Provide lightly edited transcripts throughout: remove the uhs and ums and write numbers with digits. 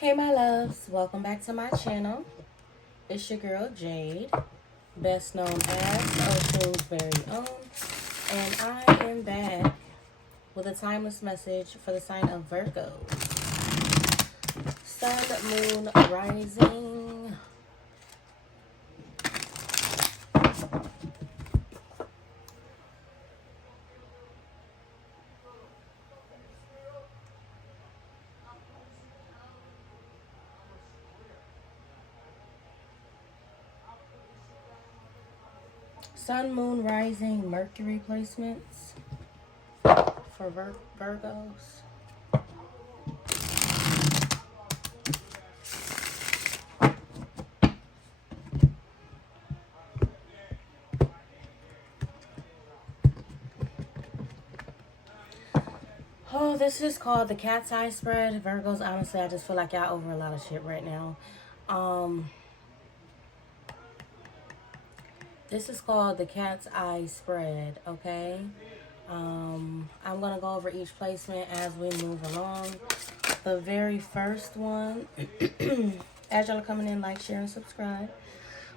Hey my loves, welcome back to my channel. It's your girl Jade, best known as Ocean's very own, and I am back with a timeless message for the sign of Virgo. Sun, moon, rising. Sun, moon, rising, Mercury placements for Virgos. Oh, this is called the cat's eye spread. Virgos, honestly, I just feel like y'all over a lot of shit right now. This is called the cat's eye spread, okay? I'm going to go over each placement as we move along. The very first one, as y'all are coming in, like, share, and subscribe.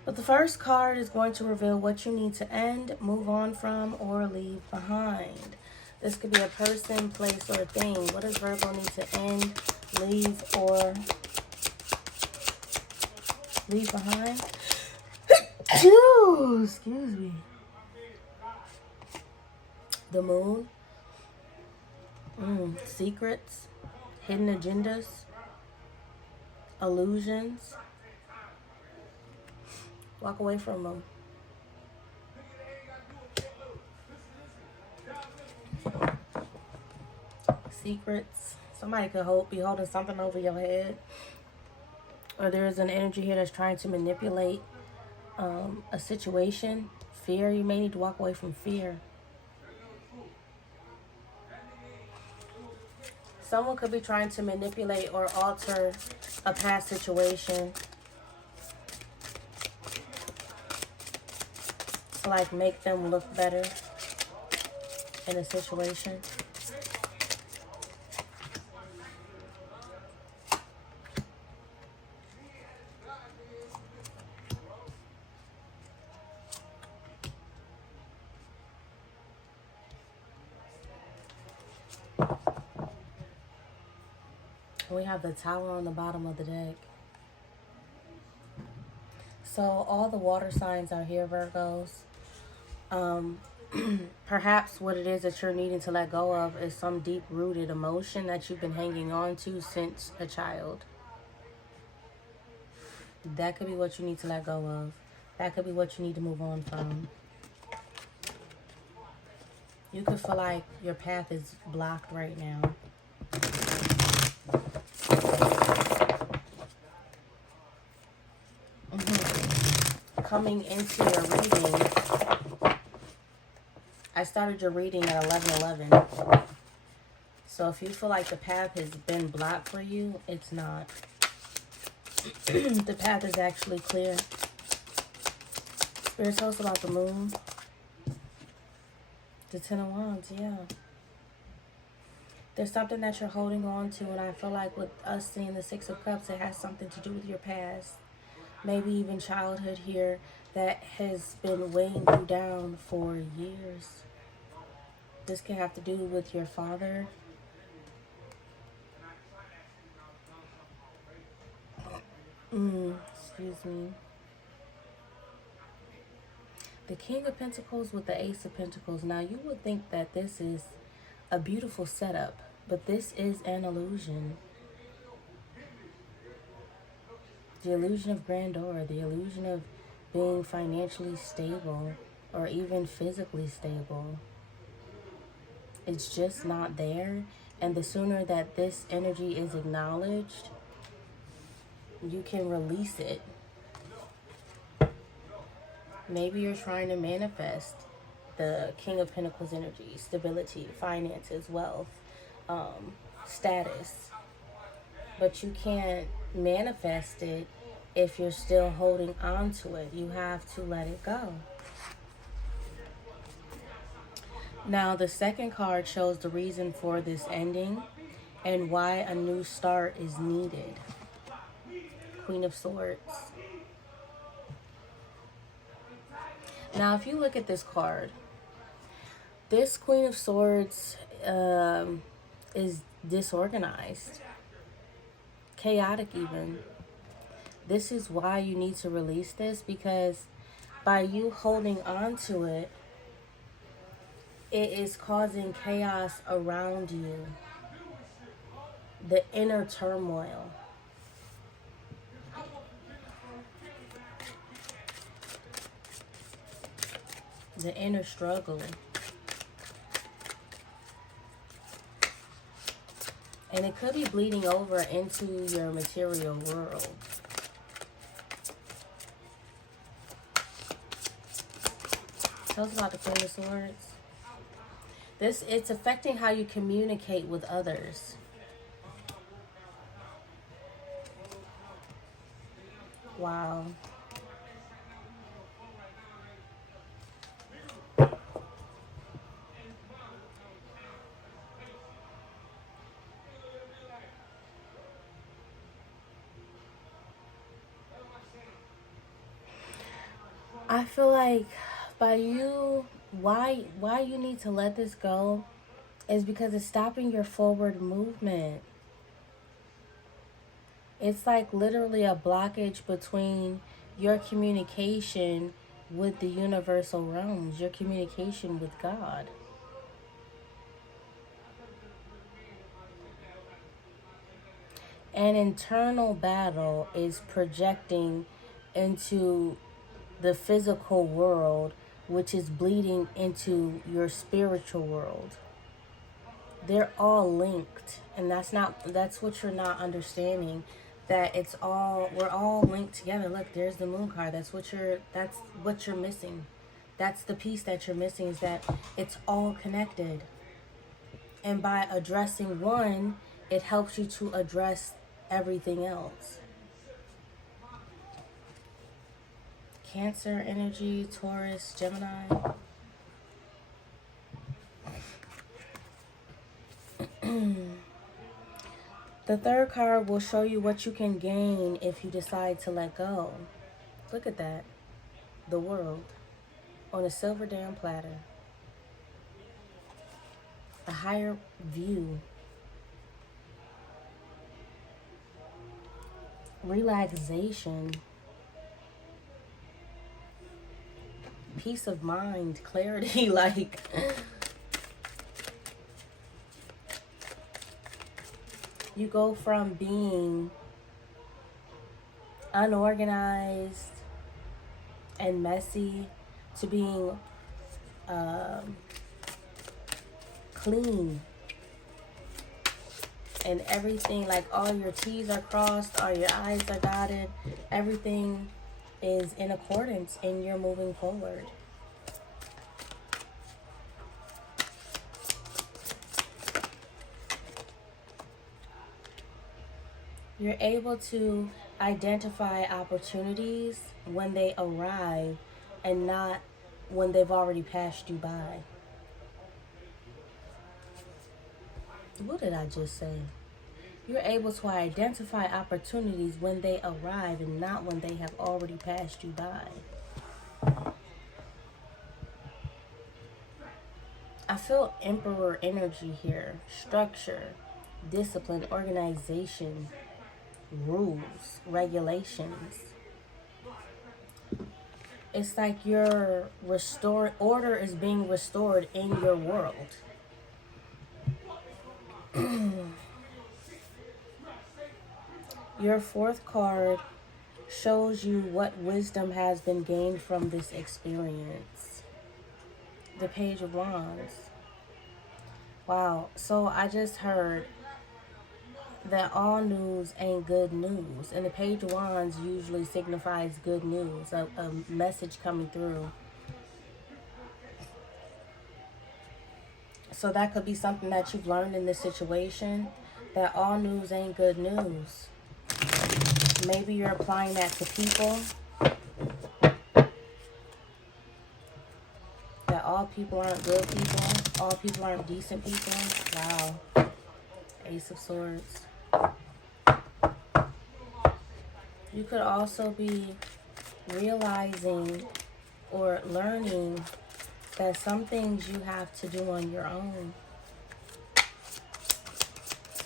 But the first card is going to reveal what you need to end, move on from, or leave behind. This could be a person, place, or thing. What does Virgo need to end, leave, or leave behind? Ooh, excuse me. The moon. Secrets. Hidden agendas. Illusions. Walk away from them. Secrets. Somebody could be holding something over your head. Or there is an energy here that's trying to manipulate a situation. Fear. You may need to walk away from fear. Someone could be trying to manipulate or alter a past situation to like make them look better in a situation. We have the Tower on the bottom of the deck. So all the water signs are here, Virgos. Perhaps what it is that you're needing to let go of is some deep-rooted emotion that you've been hanging on to since a child. That could be what you need to let go of. That could be what you need to move on from. You could feel like your path is blocked right now. Coming into your reading, I started your reading at 11:11. So if you feel like the path has been blocked for you, it's not. The path is actually clear. Spirit, tell us about the moon. The Ten of Wands, yeah. There's something that you're holding on to, and I feel like with us seeing the Six of Cups, it has something to do with your past. Maybe even childhood here that has been weighing you down for years. This can have to do with your father. Excuse me. The King of Pentacles with the Ace of Pentacles. Now, you would think that this is a beautiful setup, but this is an illusion. The illusion of grandeur, the illusion of being financially stable or even physically stable. It's just not there. And the sooner that this energy is acknowledged, you can release it. Maybe you're trying to manifest the King of Pentacles energy, stability, finances, wealth, status. But you can't manifest it if you're still holding on to it. You have to let it go. Now, the second card shows the reason for this ending and why a new start is needed. Queen of Swords. Now, if you look at this card, this Queen of Swords is disorganized, chaotic even. This is why you need to release this, because by you holding on to it, it is causing chaos around you, the inner turmoil. The inner struggle. And it could be bleeding over into your material world. Tell us about the Queen of Swords. It's affecting how you communicate with others. Wow. I feel like by you, why you need to let this go is because it's stopping your forward movement. It's like literally a blockage between your communication with the universal realms, your communication with God. An internal battle is projecting into the physical world, which is bleeding into your spiritual world. They're all linked, and that's what you're not understanding, that we're all linked together. Look, there's the Moon card. That's what you're missing. That's the piece that you're missing, is that it's all connected. And by addressing one, it helps you to address everything else. Cancer energy, Taurus, Gemini. The third card will show you what you can gain if you decide to let go. Look at that. The World on a silver damn platter. A higher view. Relaxation. Peace of mind, clarity, like you go from being unorganized and messy to being clean, and everything, like all your T's are crossed, all your I's are dotted, everything is in accordance and you're moving forward. You're able to identify opportunities when they arrive and not when they've already passed you by. What did I just say? You're able to identify opportunities when they arrive and not when they have already passed you by. I feel Emperor energy here. Structure, discipline, organization, rules, regulations. It's like order is being restored in your world. Your fourth card shows you what wisdom has been gained from this experience. The Page of Wands. Wow. So I just heard that all news ain't good news. And the Page of Wands usually signifies good news, a message coming through. So that could be something that you've learned in this situation, that all news ain't good news. Maybe you're applying that to people. That all people aren't good people. All people aren't decent people. Wow. Ace of Swords. You could also be realizing or learning that some things you have to do on your own.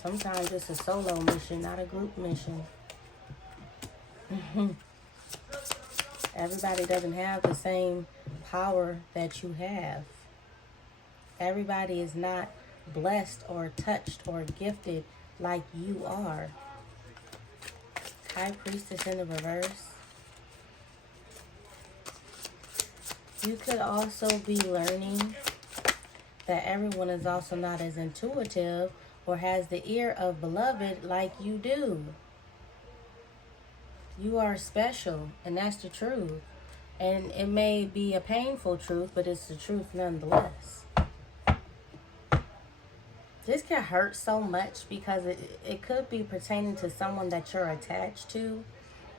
Sometimes it's a solo mission, not a group mission. Everybody doesn't have the same power that you have. Everybody is not blessed or touched or gifted like you are. High Priestess in the reverse. You could also be learning that everyone is also not as intuitive or has the ear of beloved like you do. You are special, and that's the truth. And it may be a painful truth, but it's the truth nonetheless. This can hurt so much because it could be pertaining to someone that you're attached to,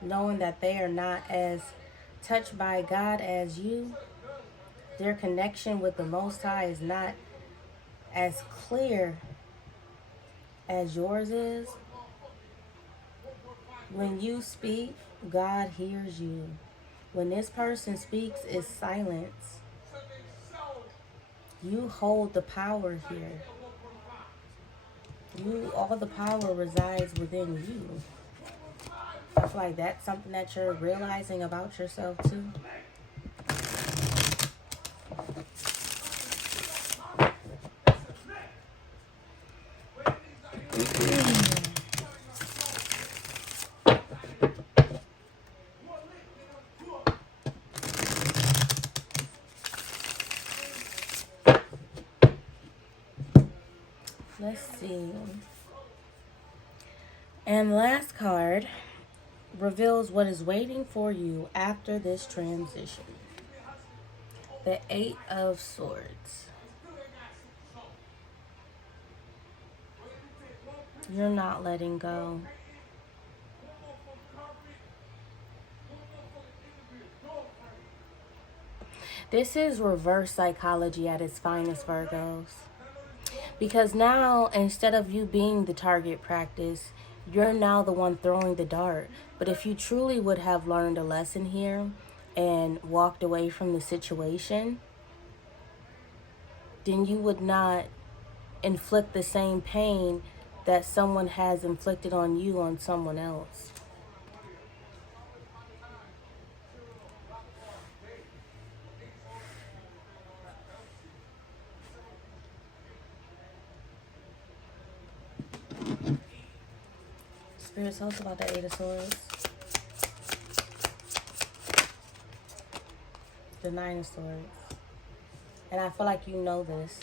knowing that they are not as touched by God as you. Their connection with the Most High is not as clear as yours is. When you speak, God hears you. When this person speaks, it's silence. You hold the power here. All the power resides within you. I feel like that's something that you're realizing about yourself too. Let's see. And the last card reveals what is waiting for you after this transition. The Eight of Swords. You're not letting go. This is reverse psychology at its finest, Virgos. Because now, instead of you being the target practice, you're now the one throwing the dart. But if you truly would have learned a lesson here and walked away from the situation, then you would not inflict the same pain that someone has inflicted on you on someone else. Spirit, tell us about the Eight of Swords. The Nine of Swords. And I feel like you know this.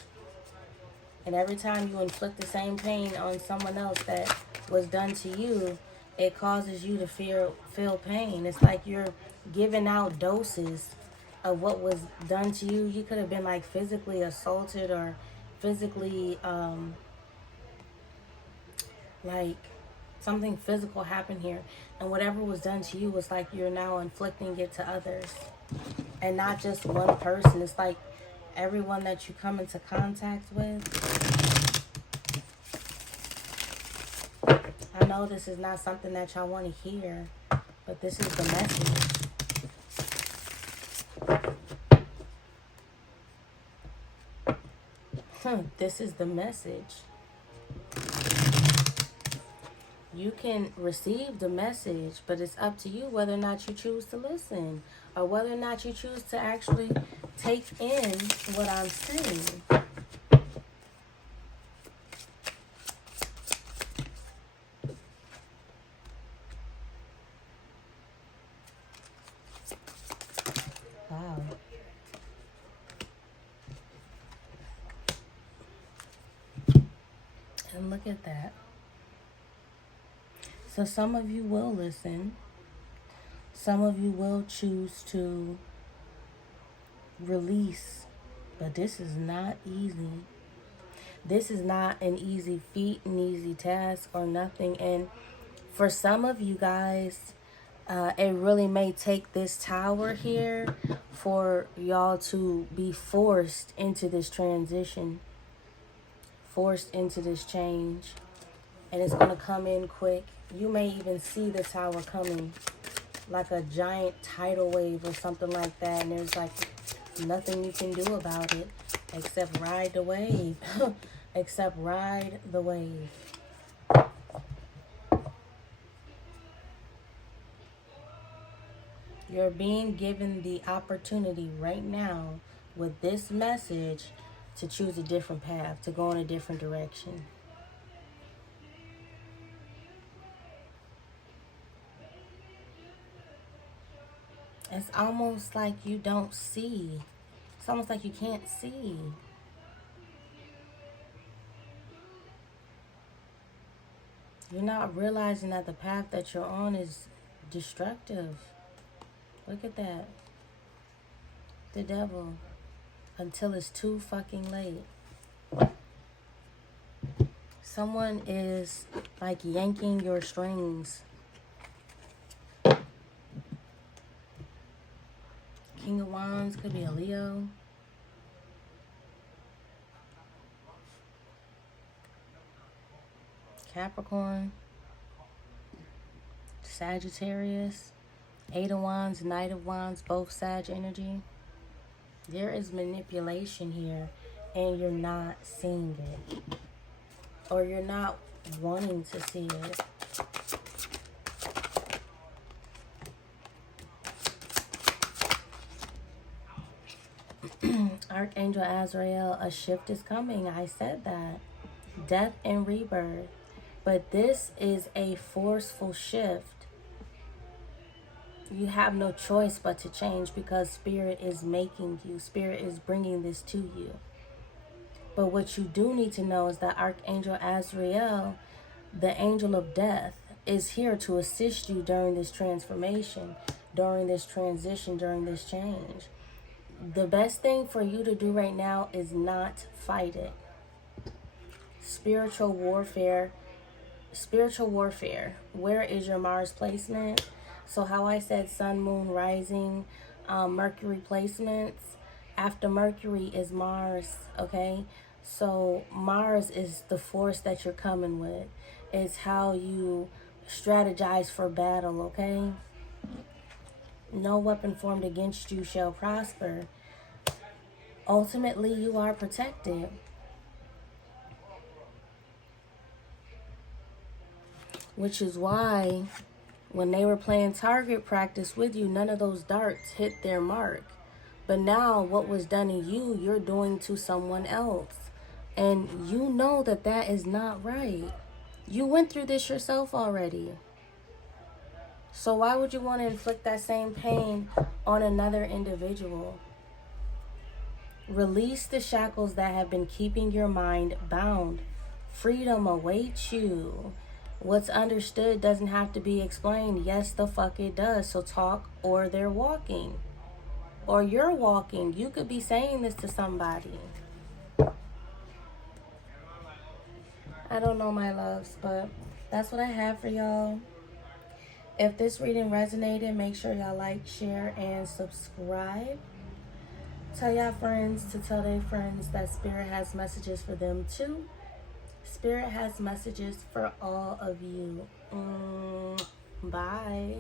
And every time you inflict the same pain on someone else that was done to you, it causes you to feel pain. It's like you're giving out doses of what was done to you. You could have been like physically assaulted or physically, like something physical happened here. And whatever was done to you was like you're now inflicting it to others. And not just one person. It's like everyone that you come into contact with. I know this is not something that y'all want to hear, but this is the message. This is the message. You can receive the message, but it's up to you whether or not you choose to listen or whether or not you choose to actually take in what I'm saying. Wow. And look at that. So some of you will listen. Some of you will choose to release. But this is not easy. This is not an easy feat, an easy task, or nothing. And for some of you guys, it really may take this tower here for y'all to be forced into this transition. Forced into this change. And it's going to come in quick. You may even see the tower coming. like a giant tidal wave or something like that, and there's like nothing you can do about it except ride the wave. Except ride the wave. You're being given the opportunity right now with this message to choose a different path, to go in a different direction. It's almost like you don't see. It's almost like you can't see. You're not realizing that the path that you're on is destructive. Look at that. The devil. Until it's too fucking late. Someone is like yanking your strings. King of Wands could be a Leo. Capricorn. Sagittarius. Eight of Wands, Knight of Wands, both Sag energy. There is manipulation here, and you're not seeing it. Or you're not wanting to see it. Archangel Azrael, a shift is coming. I said that. Death and rebirth. But this is a forceful shift. You have no choice but to change because Spirit is making you. Spirit is bringing this to you. But what you do need to know is that Archangel Azrael, the angel of death, is here to assist you during this transformation, during this transition, during this change. The best thing for you to do right now is not fight it. Spiritual warfare. Where is your Mars placement? So how I said sun, moon, rising, Mercury placements. After Mercury is Mars, okay? So Mars is the force that you're coming with. It's how you strategize for battle, okay? No weapon formed against you shall prosper. Ultimately, you are protected. Which is why when they were playing target practice with you, none of those darts hit their mark. But now what was done to you, you're doing to someone else. And you know that that is not right. You went through this yourself already. So why would you want to inflict that same pain on another individual? Release the shackles that have been keeping your mind bound. Freedom awaits you. What's understood doesn't have to be explained. Yes, the fuck it does. So talk, or they're walking. Or you're walking. You could be saying this to somebody. I don't know, my loves, but that's what I have for y'all. If this reading resonated, make sure y'all like, share, and subscribe. Tell y'all friends to tell their friends that Spirit has messages for them too. Spirit has messages for all of you. Bye.